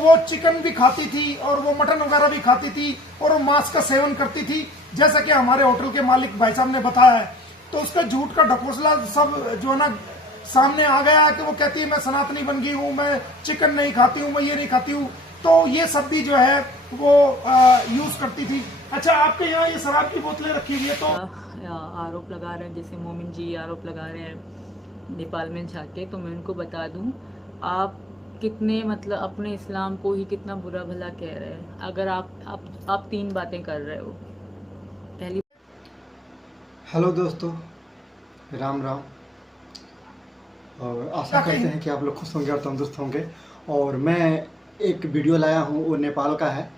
वो चिकन भी खाती थी और वो मटन वगैरह भी खाती थी और वो मांस का सेवन करती थी, जैसा कि हमारे होटल के मालिक भाई साहब ने बताया है। तो उसका झूठ का ढकोसला सब जो है ना सामने आ गया कि वो कहती है मैं सनातनी बन गई हूँ, मैं चिकन नहीं खाती हूँ, मैं ये नहीं खाती हूँ। तो ये सब भी जो है वो यूज करती थी। अच्छा, आपके यहाँ ये शराब की बोतलें रखी हुई है तो आरोप लगा रहे हैं, जैसे मोमिन जी आरोप लगा रहे हैं नेपाल में जाके, तो मैं उनको बता दूं आप कितने मतलब अपने इस्लाम को ही कितना बुरा भला कह रहे हैं। अगर आप तीन बातें कर रहे हो। पहली, हेलो दोस्तों, राम राम। और आशा करते हैं कि आप लोग खुश होंगे और तंदुरुस्त होंगे। और मैं एक वीडियो लाया हूँ, वो नेपाल का है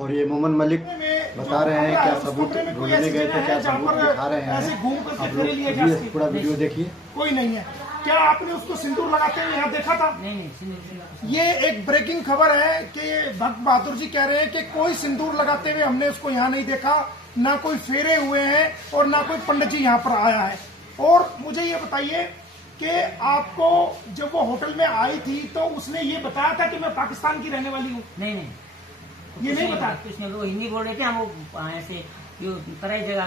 और ये मोमन मलिक बता रहे हैं क्या सबूत ढूंढने गए थे, क्या सबूत दिखा रहे हैं। आप लोग पूरा वीडियो देखिए। कोई नहीं है। क्या आपने उसको सिंदूर लगाते हुए यहाँ देखा था? नहीं। ये एक ब्रेकिंग खबर है कि भक्त बहादुर जी कह रहे हैं कि कोई सिंदूर लगाते हुए हमने उसको यहाँ नहीं देखा, ना कोई फेरे हुए हैं और ना कोई पंडित जी यहाँ पर आया है। और मुझे ये बताइए कि आपको जब वो होटल में आई थी तो उसने ये बताया था कि मैं पाकिस्तान की रहने वाली हूँ? नहीं, ये नहीं बताया। कुछ नहीं, वो हिंदी बोल रहे थे। हम वो ऐसे जो तराई जगह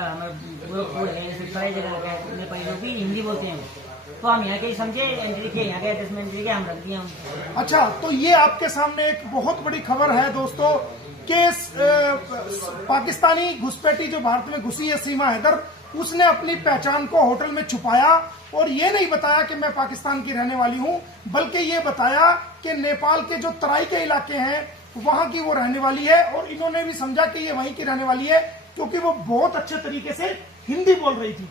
तराई जगह नेपाली लोग भी हिंदी बोलते हैं, तो हम यहाँ के समझे एंट्री के, यहाँ के एड्रेस में एंट्री के हम रख दिए हम। अच्छा, तो ये आपके सामने एक बहुत बड़ी खबर है दोस्तों कि पाकिस्तानी घुसपैठी जो भारत में घुसी है, सीमा हैदर, उसने अपनी पहचान को होटल में छुपाया और ये नहीं बताया कि मैं पाकिस्तान की रहने वाली हूं, बल्कि ये बताया कि नेपाल के जो तराई के इलाके हैं वहां की वो रहने वाली है। और इन्होंने भी समझा कि ये वहीं की रहने वाली है क्योंकि वो बहुत अच्छे तरीके से हिंदी बोल रही थी।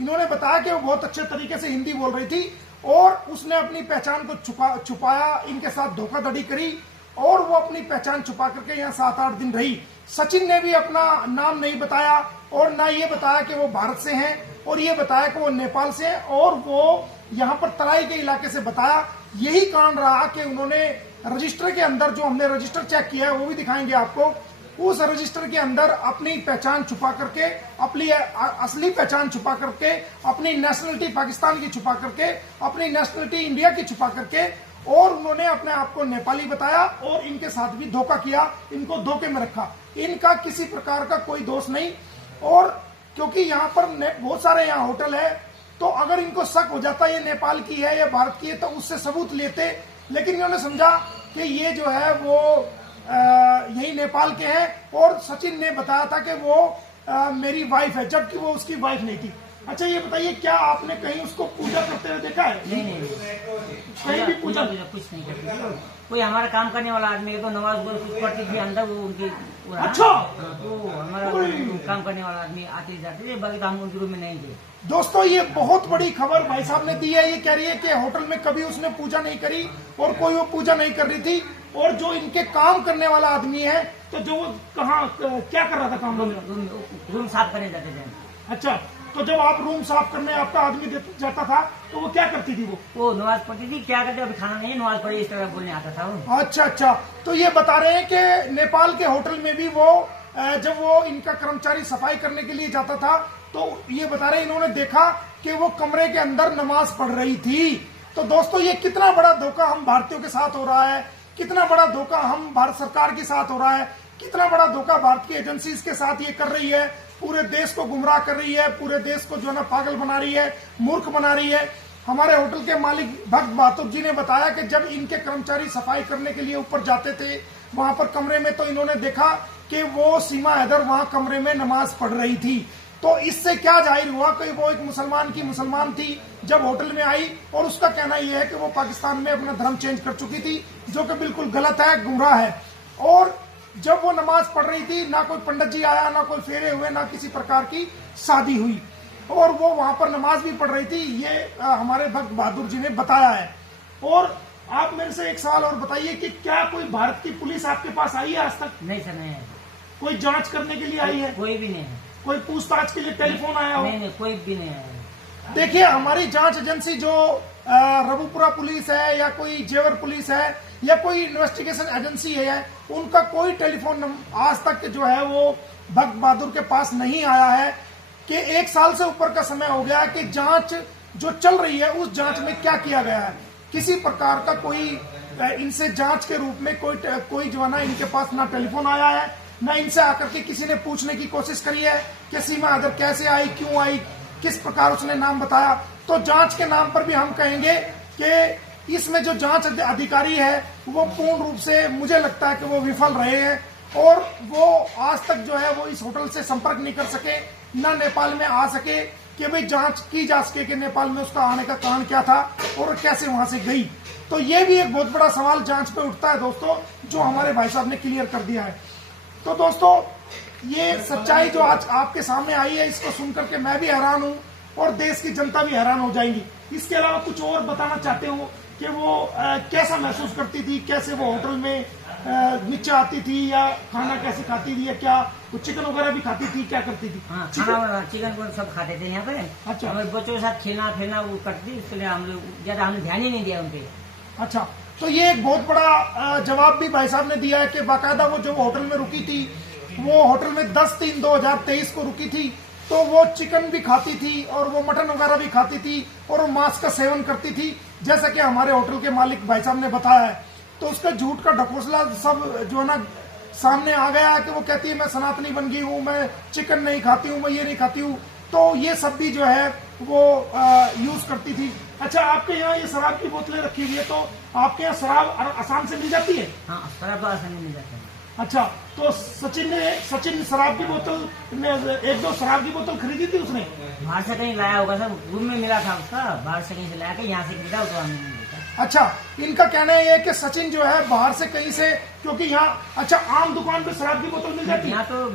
इन्होंने बताया कि वो बहुत अच्छे तरीके से हिंदी बोल रही थी और उसने अपनी पहचान को छुपाया, इनके साथ धोखाधड़ी करी और वो अपनी पहचान छुपा करके यहाँ 7-8 दिन रही। सचिन ने भी अपना नाम नहीं बताया और ना ये बताया कि वो भारत से हैं और ये बताया कि वो नेपाल से हैं और वो यहाँ पर तराई के इलाके से बताया। यही कारण रहा कि उन्होंने रजिस्टर के अंदर, जो हमने रजिस्टर चेक किया है वो भी दिखाएंगे आपको, उस रजिस्टर के अंदर अपनी पहचान छुपा करके, अपनी असली पहचान छुपा करके, अपनी नेशनलिटी पाकिस्तान की छुपा करके, अपनी नेशनलिटी इंडिया की छुपा करके, और उन्होंने अपने आप को नेपाली बताया और इनके साथ भी धोखा किया, इनको धोखे में रखा। इनका किसी प्रकार का कोई दोष नहीं। और क्योंकि यहाँ पर बहुत सारे यहाँ होटल है, तो अगर इनको शक हो जाता ये नेपाल की है या भारत की है तो उससे सबूत लेते, लेकिन इन्होंने समझा कि ये जो है वो यही नेपाल के हैं। और सचिन ने बताया था कि वो मेरी वाइफ है, जबकि वो उसकी वाइफ नहीं थी। अच्छा, ये बताइए क्या आपने कहीं उसको पूजा करते हुए देखा है? नहीं, कहीं भी पूजा कुछ नहीं करती। कोई हमारा काम करने वाला आदमी है तो नमाज कुछ पढ़ती थी अंदर, वो उनकी। अच्छा, तो हमारा काम करने वाला आदमी आते जाते थे, बाकी तो हम उनके रूम में नहीं थे। दोस्तों, ये बहुत बड़ी खबर भाई साहब ने दी है। ये कह रही है कि होटल में कभी उसने पूजा नहीं करी और कोई वो पूजा नहीं कर रही थी। और जो इनके काम करने वाला आदमी है, तो जो वो कहाँ क्या कर रहा था काम? रूम साफ करने जाते थे। अच्छा, तो जब आप रूम साफ करने आपका आदमी जाता था तो वो क्या करती थी? वो नमाज पढ़ती थी। क्या करते? अभी खाना नहीं, नमाज पढ़ी, इस तरह बोलने आता था वो। अच्छा, तो ये बता रहे हैं कि नेपाल के होटल में भी वो जब वो इनका कर्मचारी सफाई करने के लिए जाता था तो ये बता रहे हैं इन्होंने देखा कि वो कमरे के अंदर नमाज पढ़ रही थी। तो दोस्तों, ये कितना बड़ा धोखा हम भारतीयों के साथ हो रहा है, कितना बड़ा धोखा हम भारत सरकार के साथ हो रहा है, कितना बड़ा धोखा भारत की एजेंसीज के साथ ये कर रही है। पूरे देश को गुमराह कर रही है, पूरे देश को जो है ना पागल बना रही है, मूर्ख बना रही है। हमारे होटल के मालिक भक्त बहादुर जी ने बताया कि जब इनके कर्मचारी सफाई करने के लिए ऊपर जाते थे वहां पर कमरे में, तो इन्होंने देखा कि वो सीमा हैदर वहां कमरे में नमाज पढ़ रही थी। तो इससे क्या जाहिर हुआ कि वो एक मुसलमान की मुसलमान थी जब होटल में आई, और उसका कहना यह है कि वो पाकिस्तान में अपना धर्म चेंज कर चुकी थी, जो कि बिल्कुल गलत है, गुमराह है। और जब वो नमाज पढ़ रही थी, ना कोई पंडित जी आया, ना कोई फेरे हुए, ना किसी प्रकार की शादी हुई, और वो वहां पर नमाज भी पढ़ रही थी। ये हमारे भक्त बहादुर जी ने बताया है। और आप मेरे से एक सवाल और बताइए कि क्या कोई भारत की पुलिस आपके पास आई है आज तक? नहीं सर, नहीं है। कोई जांच करने के लिए आई है? कोई भी नहीं है। कोई पूछताछ के लिए टेलीफोन आया हो? नहीं, कोई भी नहीं है। देखिए, हमारी जांच एजेंसी जो रबुपुरा पुलिस है या कोई जेवर पुलिस है या कोई इन्वेस्टिगेशन एजेंसी है, उनका कोई टेलीफोन आज तक जो है वो भक्त बहादुर के पास नहीं आया है कि 1 साल से ऊपर का समय हो गया कि जांच जो चल रही है उस जांच में क्या किया गया है। किसी प्रकार का कोई इनसे जांच के रूप में कोई जो है ना इनके पास ना टेलीफोन आया है, ना इनसे आकर के किसी ने पूछने की कोशिश करी है कि सीमा हैदर कैसे आई, क्यों आई, किस प्रकार उसने नाम बताया। तो जांच के नाम पर भी हम कहेंगे कि इसमें जो जांच अधिकारी है वो पूर्ण रूप से मुझे लगता है कि वो विफल रहे हैं, और वो आज तक जो है वो इस होटल से संपर्क नहीं कर सके, ना नेपाल में आ सके कि भाई जांच की जा सके कि नेपाल में उसका आने का कारण क्या था और कैसे वहां से गई। तो ये भी एक बहुत बड़ा सवाल जांच पे उठता है दोस्तों, जो हमारे भाई साहब ने क्लियर कर दिया है। तो दोस्तों ये सच्चाई जो आज आपके सामने आई है, इसको सुनकर के मैं भी हैरान हूं और देश की जनता भी हैरान हो जाएंगी। इसके अलावा कुछ और बताना चाहते हो कि वो कैसा महसूस करती थी, कैसे वो होटल में नीचे आती थी, या खाना कैसे खाती थी, या क्या कुछ चिकन वगैरह भी खाती थी, क्या करती थी? हाँ, खाना चिकन को सब खाते थे यहाँ पे। अच्छा। हमारे बच्चों के साथ खेलना फेलना वो करती थी, इसलिए हम लोग ज्यादा हमने ध्यान ही नहीं दिया उनपे। अच्छा, तो ये एक बहुत बड़ा जवाब भी भाई साहब ने दिया है कि बाकायदा वो जो होटल में रुकी थी, वो होटल में 10/3/2023 को रुकी थी, तो वो चिकन भी खाती थी और वो मटन वगैरह भी खाती थी और वो मांस का सेवन करती थी, जैसा कि हमारे होटल के मालिक भाई साहब ने बताया है। तो उसका झूठ का ढकोसला सब जो है ना सामने आ गया कि वो कहती है मैं सनातनी बन गई हूँ, मैं चिकन नहीं खाती हूँ, मैं ये नहीं खाती हूँ। तो ये सब भी जो है वो यूज करती थी। अच्छा, आपके यहाँ ये शराब की बोतलें रखी हुई है, तो आपके यहाँ शराब आसाम से मिल जाती है? हाँ, शराब तो आसानी मिल जाता है। अच्छा, तो सचिन शराब की बोतल, 1-2 शराब की बोतल खरीदी थी उसने? बाहर से कहीं लाया होगा सर, रूम में मिला था उसका, बाहर से कहीं से लाया के यहाँ से खरीदा तो हमें नहीं मिलता। अच्छा, इनका कहना ये है कि सचिन जो है बाहर से कहीं से, क्योंकि यहाँ अच्छा आम दुकान पे शराब की बोतल मिल जाती है, यहाँ तो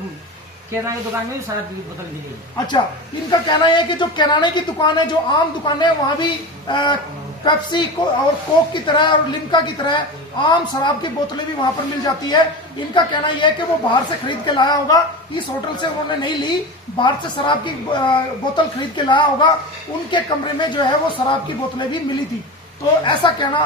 किराना की दुकान में भी शराब की बोतल मिलेगी। अच्छा, इनका कहना यह है कि जो किराने की दुकान है, जो आम दुकान है, वहां भी पेप्सी को और कोक की तरह और लिम्का की तरह आम शराब की बोतलें भी वहां पर मिल जाती है। इनका कहना यह है कि वो बाहर से खरीद के लाया होगा, इस होटल से उन्होंने नहीं ली, बाहर से शराब की बोतल खरीद के लाया होगा, उनके कमरे में जो है वो शराब की बोतलें भी मिली थी। तो ऐसा कहना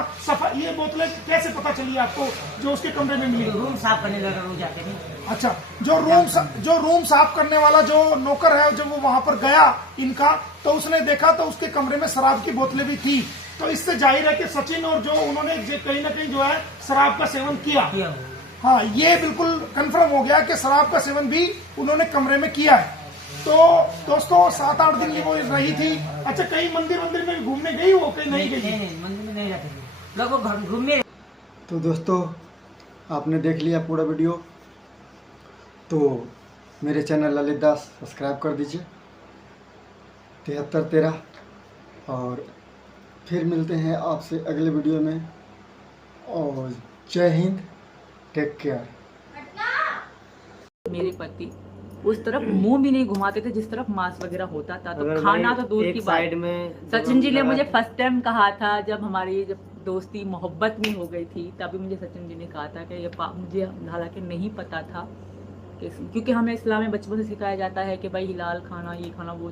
ये बोतलें कैसे पता चली आपको जो उसके कमरे में मिली? रूम साफ करने लगा रोज जाते थे। अच्छा, जो रूम साफ करने वाला जो नौकर है, जब वो वहां पर गया इनका, तो उसने देखा तो उसके कमरे में शराब की बोतलें भी थी। तो इससे जाहिर है कि सचिन और जो उन्होंने कहीं ना कहीं जो है शराब का सेवन किया। हाँ, ये बिल्कुल कंफर्म हो गया कि शराब का सेवन भी उन्होंने कमरे में किया है। तो दोस्तों 7-8 दिन वो रही थी। अच्छा, कहीं मंदिर में भी घूमने गई हो? कहीं नहीं गई? नहीं, मंदिर में नहीं जाते थे लोग, घूमने। तो दोस्तों आपने देख लिया पूरा वीडियो, तो मेरे चैनल ललित दास सब्सक्राइब कर दीजिए 7313, और फिर मिलते हैं आपसे अगले वीडियो में, और जय हिंद, टेक केयर। मेरे पति उस तरफ मुंह भी नहीं घुमाते थे जिस तरफ मांस वगैरह होता था, तो खाना तो दूर की बात। में सचिन जी ने मुझे फर्स्ट टाइम कहा था, जब हमारी दोस्ती मोहब्बत में हो गई थी, तभी मुझे सचिन जी ने कहा था कि ये मुझे हालांकि नहीं पता था, क्योंकि हमें इस्लाम में बचपन से सिखाया जाता है कि भाई हिलाल खाना, ये खाना, वो